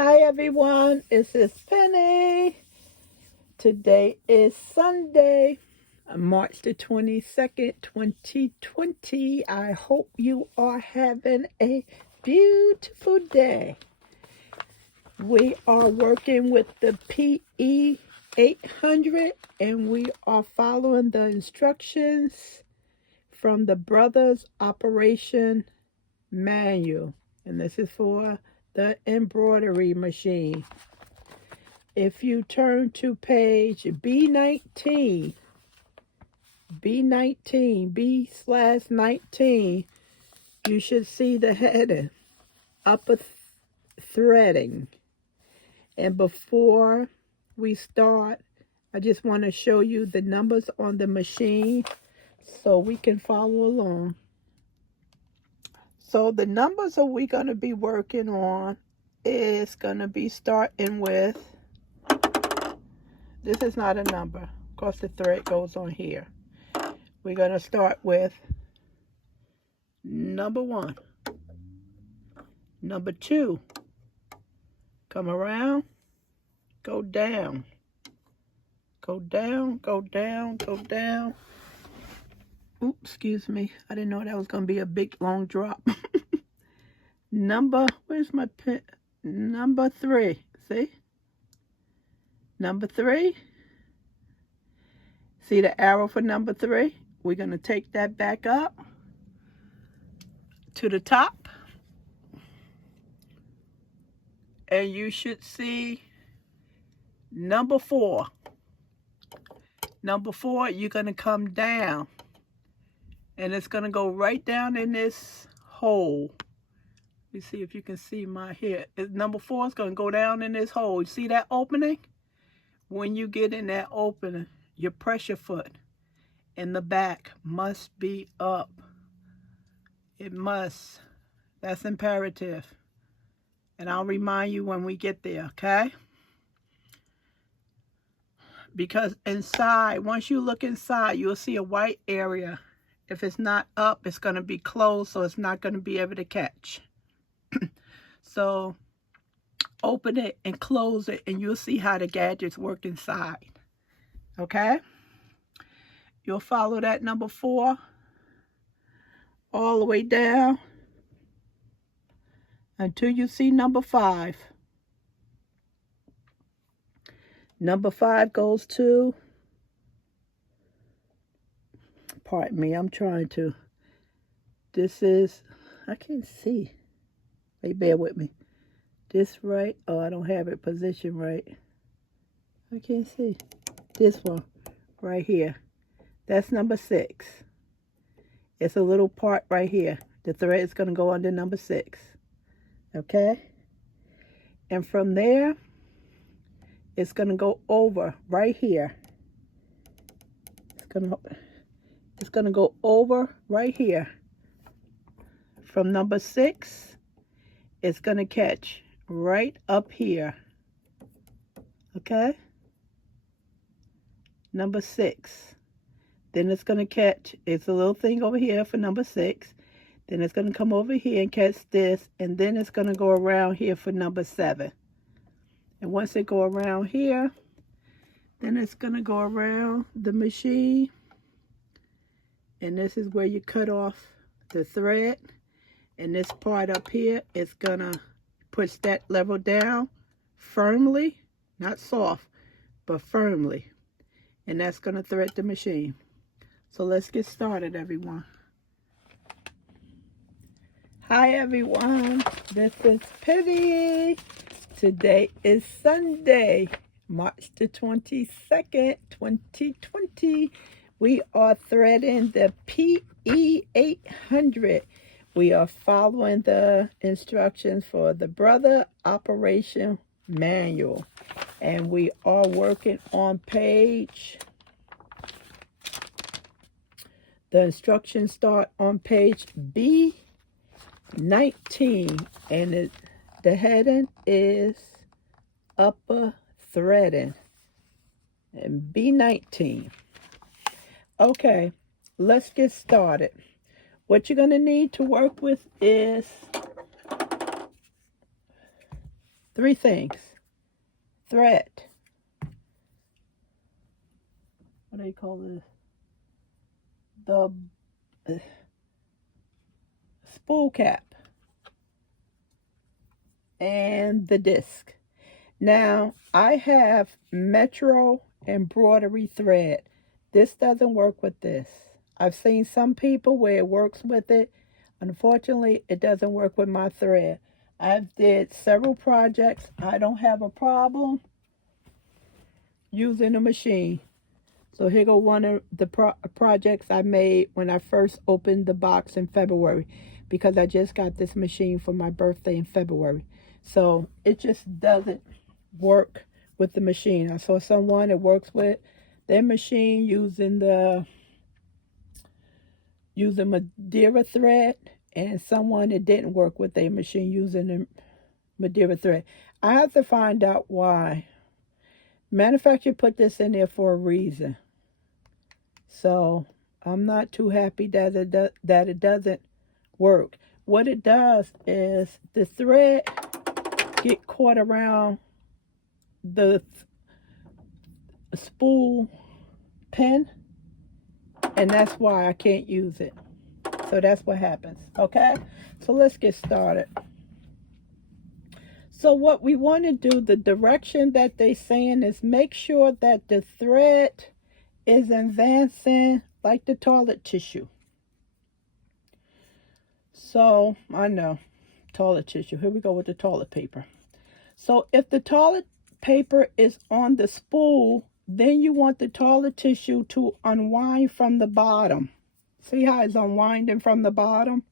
Hi everyone, this is Penny. Today is Sunday, March the 22nd, 2020. I hope you are having a beautiful day. We are working with the PE 800 and we are following the instructions from the Brothers Operation Manual. And this is for the embroidery machine. If you turn to page B19, B/19, you should see the heading, upper threading. And before we start, I just want to show you the numbers on the machine so we can follow along. So the numbers that we're going to be working on is going to be starting with, this is not a number because the thread goes on here. We're going to start with number 1. Number 2, come around, go down, go down, go down, go down. Oops, excuse me. I didn't know that was going to be a big, long drop. Where's my pen? Number 3, see? Number 3. See the arrow for number 3? We're going to take that back up to the top. And you should see number 4. Number 4, you're going to come down. And it's going to go right down in this hole. Let me see if you can see my hair. Number 4 is going to go down in this hole. You see that opening? When you get in that opening, your pressure foot in the back must be up. It must. That's imperative. And I'll remind you when we get there, okay? Because inside, once you look inside, you'll see a white area. If it's not up, it's going to be closed, so it's not going to be able to catch. So open it and close it, and you'll see how the gadgets work inside. Okay? You'll follow that number 4 all the way down until you see number 5. Number 5 goes to, pardon me, I'm trying to, this is, I can't see. Hey, bear with me. This right, oh, I don't have it positioned right. I can't see. This one right here. That's number 6. It's a little part right here. The thread is going to go under number 6. Okay? And from there, it's going to go over right here. It's going to go over right here. From number 6, it's going to catch right up here. Okay? Number 6. Then it's going to catch, it's a little thing over here for number 6. Then it's going to come over here and catch this. And then it's going to go around here for number 7. And once it go around here, then it's going to go around the machine. And this is where you cut off the thread. And this part up here is going to push that level down firmly, not soft, but firmly. And that's going to thread the machine. So let's get started, everyone. Hi, everyone. This is Penny. Today is Sunday, March the 22nd, 2020. We are threading the PE 800. We are following the instructions for the Brother Operation Manual. And we are working on page, the instructions start on page B19. And the heading is upper threading. And B19. Okay, let's get started. What you're going to need to work with is Three things. Thread. What do you call this? The spool cap. And the disc. Now, I have Metro embroidery thread. This doesn't work with this. I've seen some people where it works with it. Unfortunately, it doesn't work with my thread. I've did several projects. I don't have a problem using the machine. So here go one of the projects I made when I first opened the box in February, because I just got this machine for my birthday in February. So it just doesn't work with the machine. I saw someone that works with their machine using Madeira thread, and someone that didn't work with their machine using the Madeira thread. I have to find out why. Manufacturer put this in there for a reason. So I'm not too happy that it doesn't work. What it does is the thread get caught around the spool pin, and that's why I can't use it. So that's what happens. Okay, so let's get started. So what we want to do, the direction that they're saying, is make sure that the thread is advancing like the toilet tissue. So I know, toilet tissue. Here we go with the toilet paper. So if the toilet paper is on the spool, then you want the toilet tissue to unwind from the bottom. See how it's unwinding from the bottom?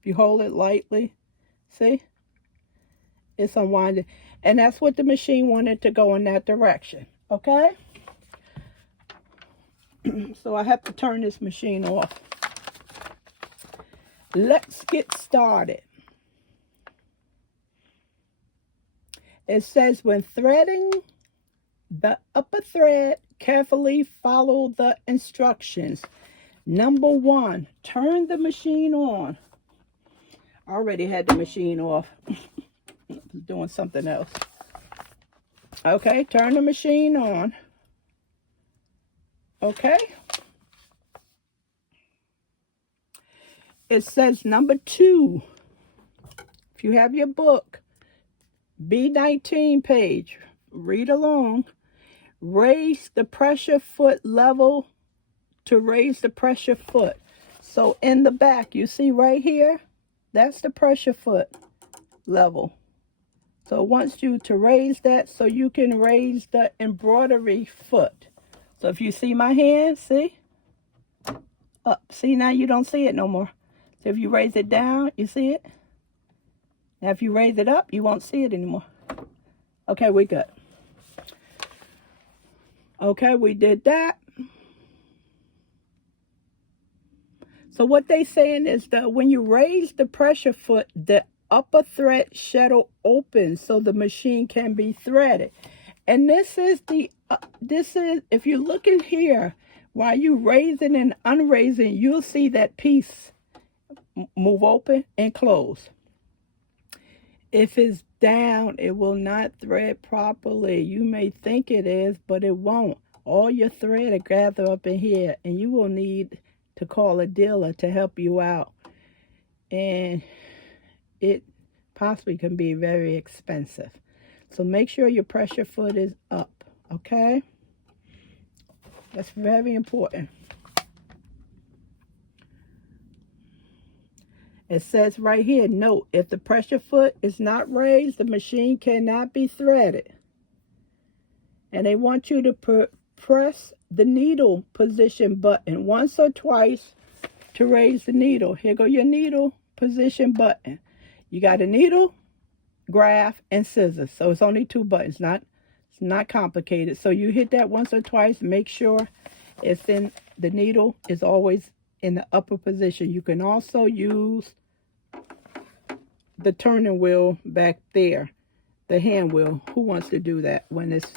If you hold it lightly, see? It's unwinding. And that's what the machine wanted to go in that direction. Okay? So I have to turn this machine off. Let's get started. It says, when threading the upper thread, carefully follow the instructions. Number 1, turn the machine on. I already had the machine off. Doing something else. Okay, turn the machine on. Okay. It says number 2. If you have your book, B19 page, read along. Raise the pressure foot level to raise the pressure foot. So in the back, you see right here, that's the pressure foot level. So it wants you to raise that so you can raise the embroidery foot. So if you see my hand, see? Up. See, now you don't see it no more. So if you raise it down, you see it? Now if you raise it up, you won't see it anymore. Okay, we good. Okay, we did that. So what they saying is that when you raise the pressure foot, the upper thread shuttle opens so the machine can be threaded. And this is if you look in here, while you raising and unraising, you'll see that piece move open and close. If it's down, it will not thread properly. You may think it is, but it won't. All your thread will gather up in here, and you will need to call a dealer to help you out. And it possibly can be very expensive. So make sure your pressure foot is up, okay? That's very important. It says right here, note, if the pressure foot is not raised, the machine cannot be threaded. And they want you to press the needle position button once or twice to raise the needle. Here go your needle position button. You got a needle, graph, and scissors. So it's only 2 buttons, it's not complicated. So you hit that once or twice, make sure it's in, the needle is always in the upper position. You can also use the turning wheel back there, the hand wheel. Who wants to do that when it's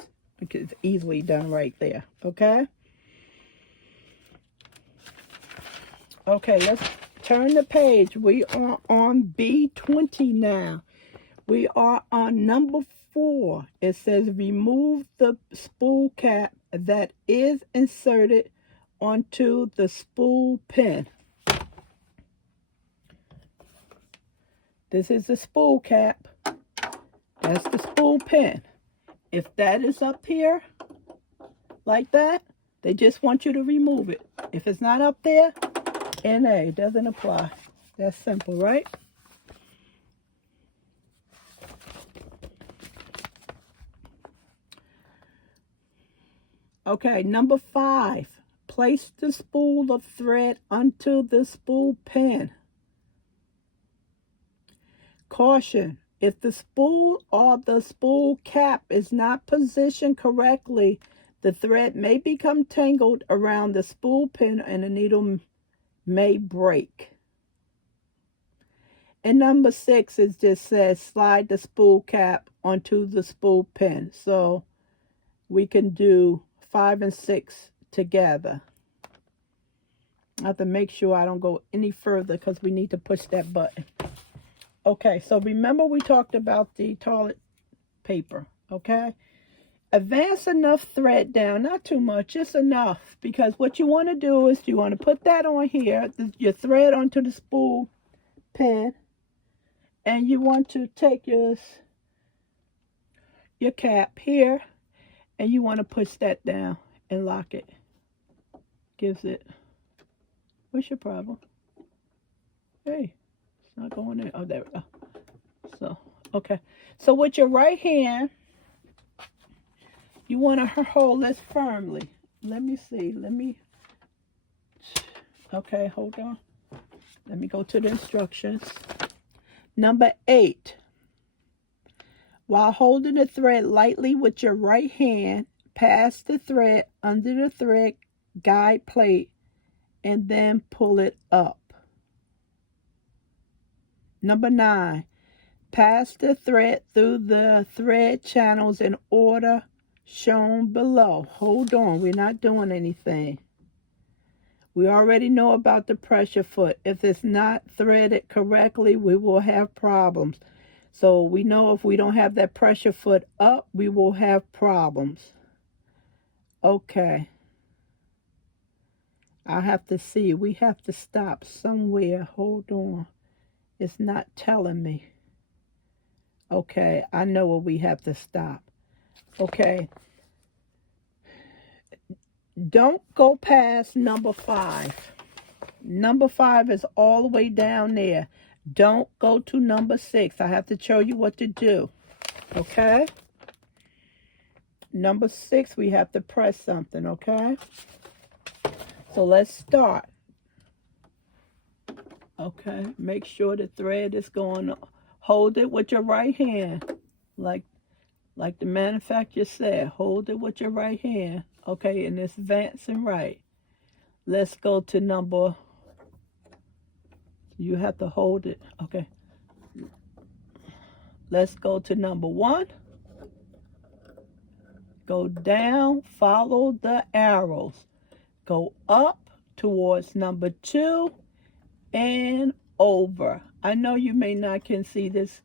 easily done right there? Okay. Okay, let's turn the page. We are on B20 now. We are on number 4. It says remove the spool cap that is inserted onto the spool pin. This is the spool cap. That's the spool pin. If that is up here like that, they just want you to remove it. If it's not up there, NA doesn't apply. That's simple, right? Okay, number 5. Place the spool of thread onto the spool pin. Caution, if the spool or the spool cap is not positioned correctly, the thread may become tangled around the spool pin and the needle may break. And number 6, it just says slide the spool cap onto the spool pin. So we can do 5 and 6 together. I have to make sure I don't go any further because we need to push that button. Okay, so remember we talked about the toilet paper, okay? Advance enough thread down, not too much, just enough. Because what you want to do is you want to put that on here, your thread onto the spool pin. And you want to take your cap here, and you want to push that down and lock it. Gives it, what's your problem? Hey, it's not going in. Oh, there we go. So, okay. So with your right hand, you want to hold this firmly. Let me see. Okay, hold on. Let me go to the instructions. Number 8. While holding the thread lightly with your right hand, pass the thread under the thread guide plate and then pull it up. Number 9. Pass the thread through the thread channels in order shown below. Hold on, we're not doing anything. We already know about the pressure foot. If it's not threaded correctly, we will have problems. So we know if we don't have that pressure foot up, we will have problems. Okay. I have to see. We have to stop somewhere. Hold on. It's not telling me. Okay, I know where we have to stop. Okay. Don't go past number 5. Number 5 is all the way down there. Don't go to number 6. I have to show you what to do. Okay? Number 6, we have to press something, okay? So let's start. Okay, make sure the thread is going. Hold it with your right hand. Like the manufacturer said, hold it with your right hand. Okay, and it's advancing right. Let's go to number, you have to hold it. Okay. Let's go to number 1. Go down, follow the arrows. Go up towards number 2 and over. I know you may not can see this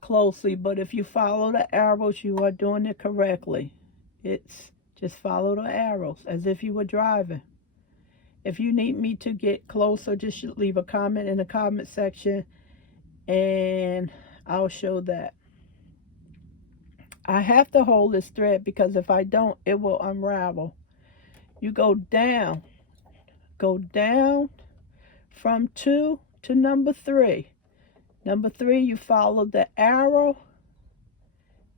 closely, but if you follow the arrows, you are doing it correctly. It's just follow the arrows as if you were driving. If you need me to get closer, just leave a comment in the comment section and I'll show that. I have to hold this thread because if I don't, it will unravel. You go down from 2 to number 3. Number 3, you follow the arrow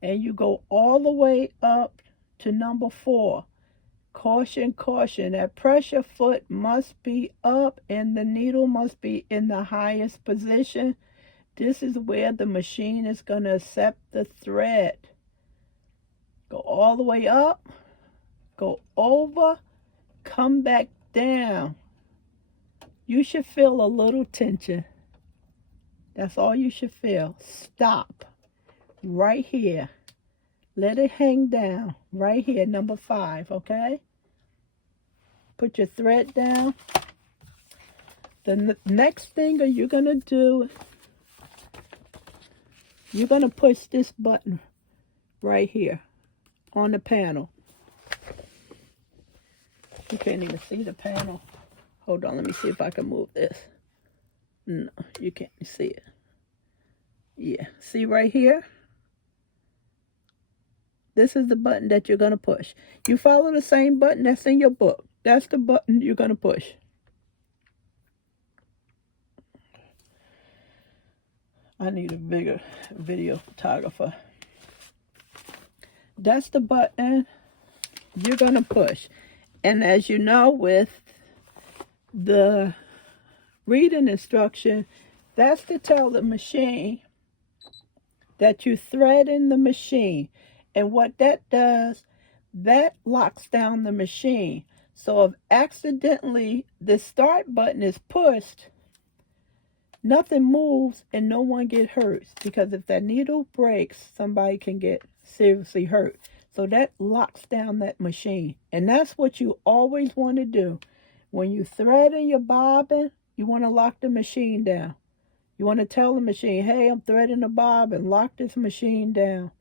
and you go all the way up to number 4. Caution, caution, that pressure foot must be up and the needle must be in the highest position. This is where the machine is going to accept the thread. Go all the way up, go over, come back down. You should feel a little tension. That's all you should feel. Stop right here. Let it hang down right here, number 5, okay? Put your thread down. The next thing you're going to do, you're going to push this button right here on the panel. You can't even see the panel. Hold on, let me see if I can move this. No, you can't see it. Yeah, see right here? This is the button that you're going to push. You follow the same button that's in your book. That's the button you're going to push. I need a bigger video photographer. That's the button you're going to push. And as you know, with the reading instruction, that's to tell the machine that you thread in the machine. And what that does, that locks down the machine. So if accidentally the start button is pushed, nothing moves and no one gets hurt. Because if that needle breaks, somebody can get seriously hurt. So that locks down that machine. And that's what you always want to do. When you thread in your bobbin, you want to lock the machine down. You want to tell the machine, hey, I'm threading the bobbin, lock this machine down.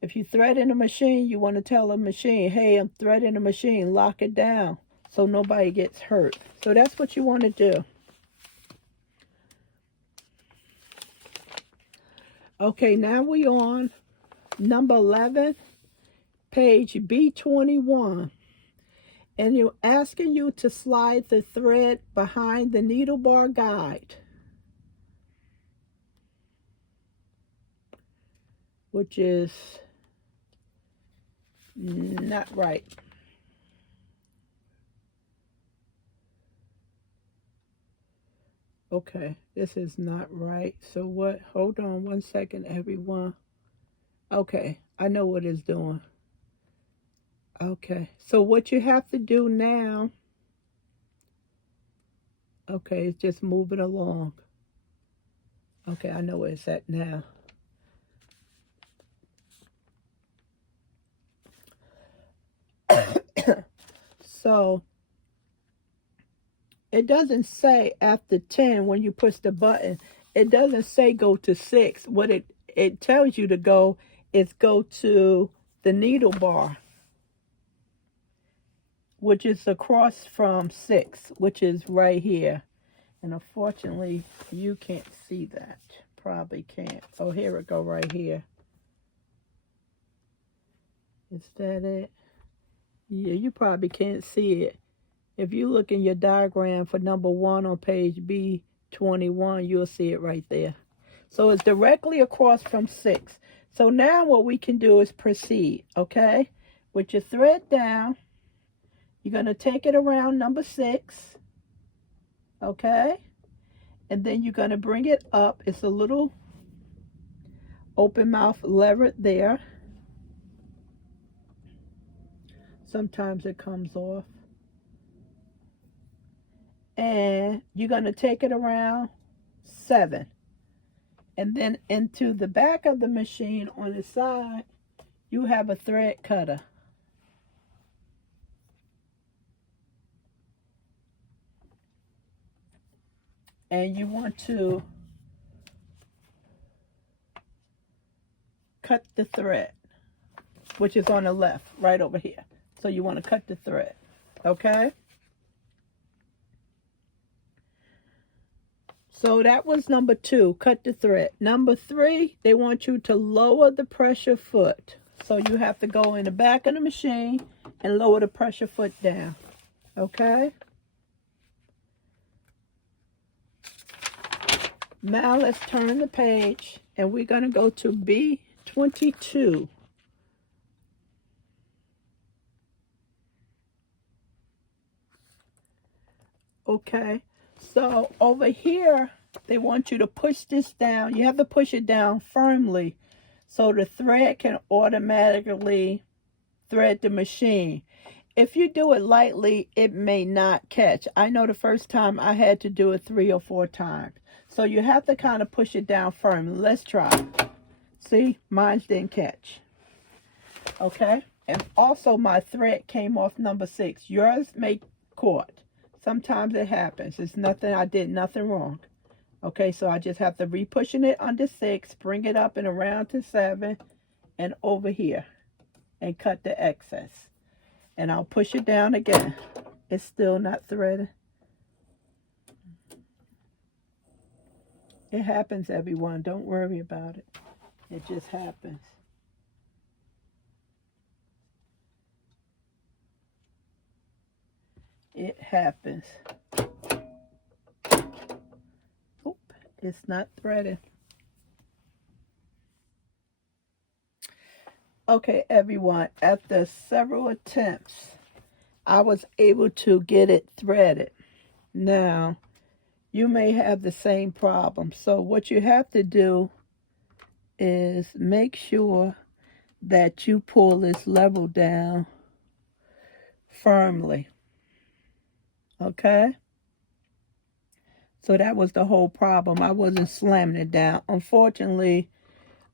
If you thread in the machine, you want to tell the machine, hey, I'm threading the machine, lock it down so nobody gets hurt. So that's what you want to do. Okay, now we're on number 11, page B21. And you're asking you to slide the thread behind the needle bar guide, which is not right. Okay, this is not right. So what? Hold on one second, everyone. Okay, I know what it's doing. Okay, so what you have to do now, okay, it's just moving along. Okay, I know where it's at now. So it doesn't say after 10 when you push the button, it doesn't say go to 6. What it tells you to go is go to the needle bar, which is across from 6, which is right here. And unfortunately, you can't see that. Probably can't. Oh, here it go right here. Is that it? Yeah, you probably can't see it. If you look in your diagram for number 1 on page B21, you'll see it right there. So it's directly across from 6. So now what we can do is proceed, okay? With your thread down, you're going to take it around number 6, okay? And then you're going to bring it up. It's a little open mouth lever there. Sometimes it comes off. And you're going to take it around 7. And then into the back of the machine on the side, you have a thread cutter. And you want to cut the thread, which is on the left, right over here. So you want to cut the thread, okay? So that was number 2, cut the thread. Number 3, they want you to lower the pressure foot. So you have to go in the back of the machine and lower the pressure foot down, okay? Now let's turn the page and we're going to go to B22. Okay, so over here, they want you to push this down. You have to push it down firmly so the thread can automatically thread the machine. If you do it lightly, it may not catch. I know the first time I had to do it 3 or 4 times. So you have to kind of push it down firmly. Let's try. See, mine didn't catch. Okay, and also my thread came off number 6. Yours may caught. Sometimes it happens. It's nothing, I did nothing wrong. Okay, so I just have to re-pushing it under 6, bring it up and around to 7, and over here, and cut the excess. And I'll push it down again. It's still not threaded. It happens, everyone. Don't worry about it. It just happens. It happens. Oop, it's not threaded. Okay, everyone. After several attempts, I was able to get it threaded. Now, you may have the same problem. So what you have to do is make sure that you pull this level down firmly. Okay? So that was the whole problem. I wasn't slamming it down. Unfortunately,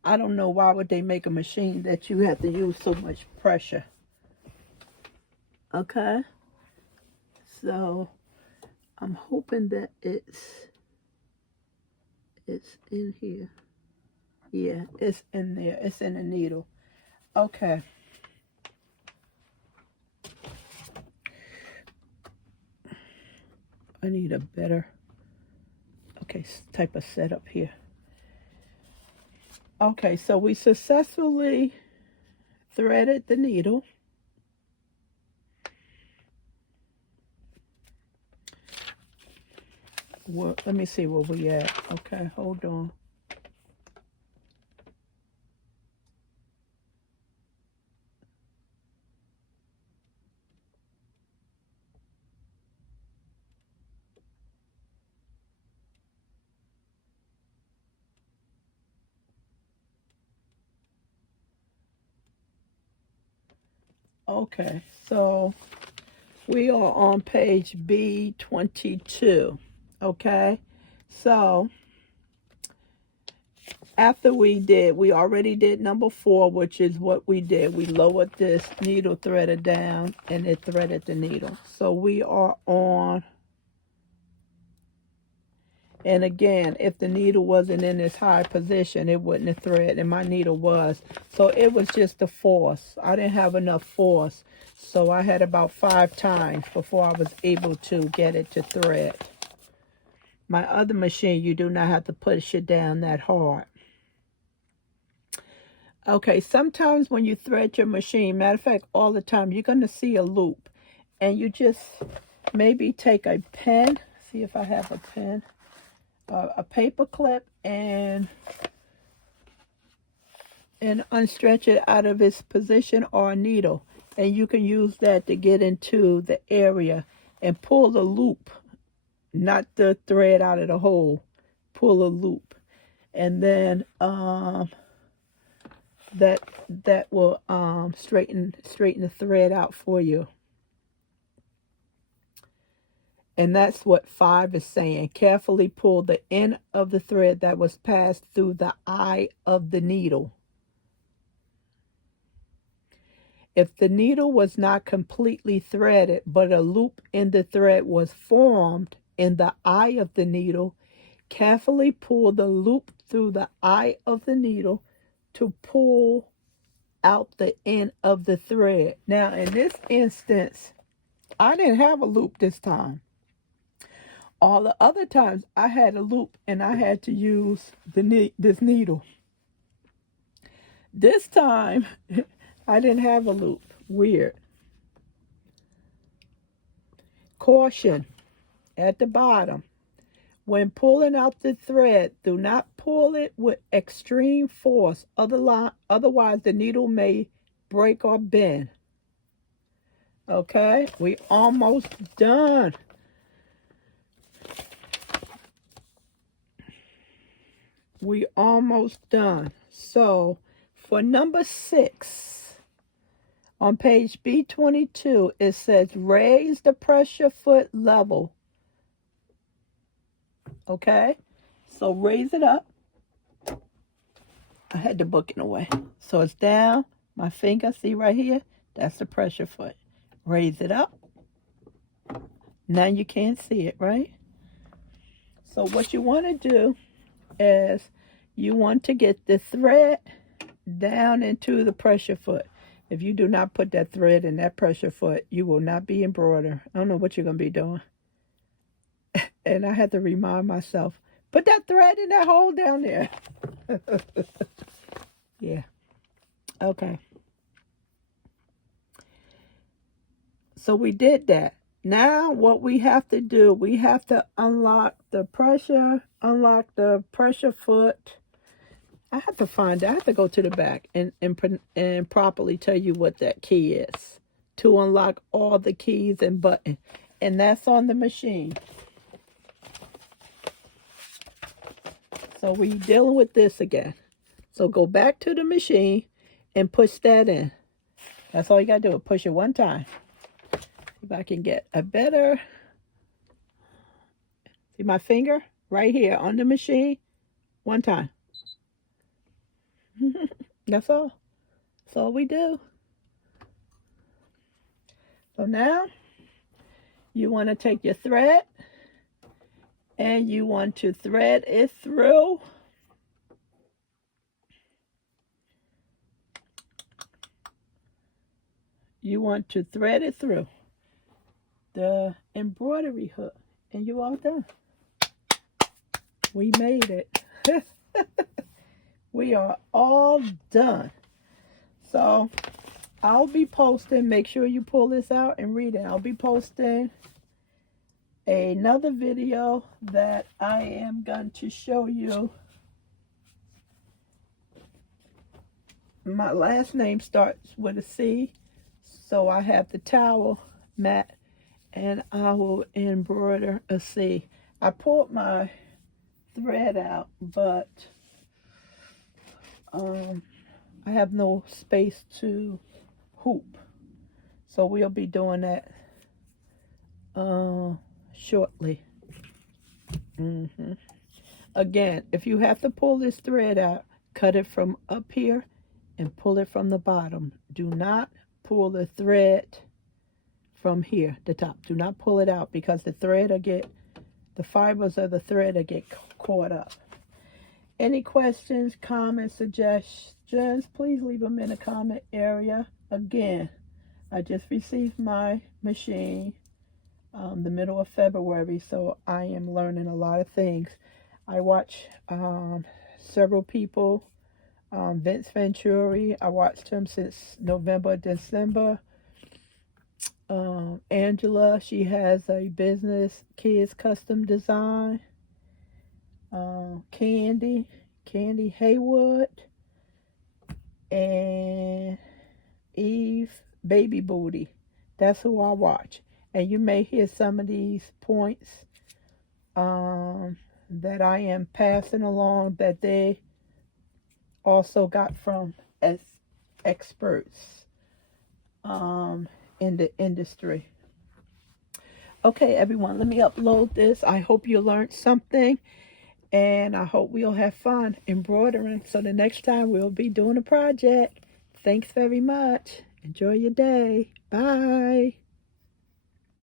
I don't know why would they make a machine that you have to use so much pressure. Okay? So I'm hoping that it's in here. Yeah, it's in there. It's in the needle. Okay. I need a better, type of setup here. Okay, so we successfully threaded the needle. Well, let me see where we at. Okay, hold on. Okay, so we are on page B22. Okay, so after we already did number 4, which is what we did. We lowered this needle threader down and it threaded the needle. So we are on, and again, if the needle wasn't in this high position, it wouldn't have threaded, and my needle was. So it was just the force. I didn't have enough force. So I had about 5 times before I was able to get it to thread. My other machine, you do not have to push it down that hard. Okay, sometimes when you thread your machine, matter of fact, all the time, you're going to see a loop. And you just maybe take a pen, see if I have a pen, a paper clip, and unstretch it out of its position, or a needle. And you can use that to get into the area and pull the loop, not the thread out of the hole, pull a loop. And then that will straighten the thread out for you. And that's what 5 is saying. Carefully pull the end of the thread that was passed through the eye of the needle. If the needle was not completely threaded, but a loop in the thread was formed in the eye of the needle, carefully pull the loop through the eye of the needle to pull out the end of the thread. Now, in this instance, I didn't have a loop this time. All the other times I had a loop and I had to use this needle. This time, I didn't have a loop. Weird. Caution at the bottom. When pulling out the thread, do not pull it with extreme force. Otherwise, the needle may break or bend. Okay, we almost done. We almost done. So for number 6 on page B22, it says raise the pressure foot level. Okay, so raise it up. I had the book in the way. So it's down. My finger, see right here? That's the pressure foot. Raise it up. Now you can't see it, right? So what you want to do is you want to get the thread down into the pressure foot. If you do not put that thread in that pressure foot, you will not be embroidering. I don't know what you're going to be doing. And I had to remind myself, put that thread in that hole down there. Yeah. Okay. So we did that. Now what we have to do, we have to unlock the pressure foot. I have to find, I have to go to the back and properly tell you what that key is to unlock all the keys and buttons. And that's on the machine. So we're dealing with this again. So go back to the machine and push that in. That's all you got to do, push it one time. If I can get a better, see my finger right here on the machine, one time. That's all. That's all we do. So now you want to take your thread and you want to thread it through. You want to thread it through the embroidery hook, and you're all done. We made it. We are all done. So I'll be posting, make sure you pull this out and read it. I'll be posting another video that I am going to show you. My last name starts with a C, so I have the towel mat and I will embroider a C. I pulled my thread out, but I have no space to hoop, so we'll be doing that shortly. Again, if you have to pull this thread out, cut it from up here and pull it from the bottom. Do not pull the thread from here, the top. Do not pull it out, because the thread will get, the fibers of the thread will get caught up. Any questions, comments, suggestions, please leave them in the comment area. Again, I just received my machine the middle of February, so I am learning a lot of things. I watch several people, Vince Venturi, I watched him since November, December. Angela, she has a business, Kids Custom Design. Candy Haywood, and Eve Baby Booty. That's who I watch. And you may hear some of these points that I am passing along that they also got from as experts in the industry. Okay, everyone, let me upload this. I hope you learned something, and I hope we'll have fun embroidering. So the next time we'll be doing a project. Thanks very much. Enjoy your day. Bye.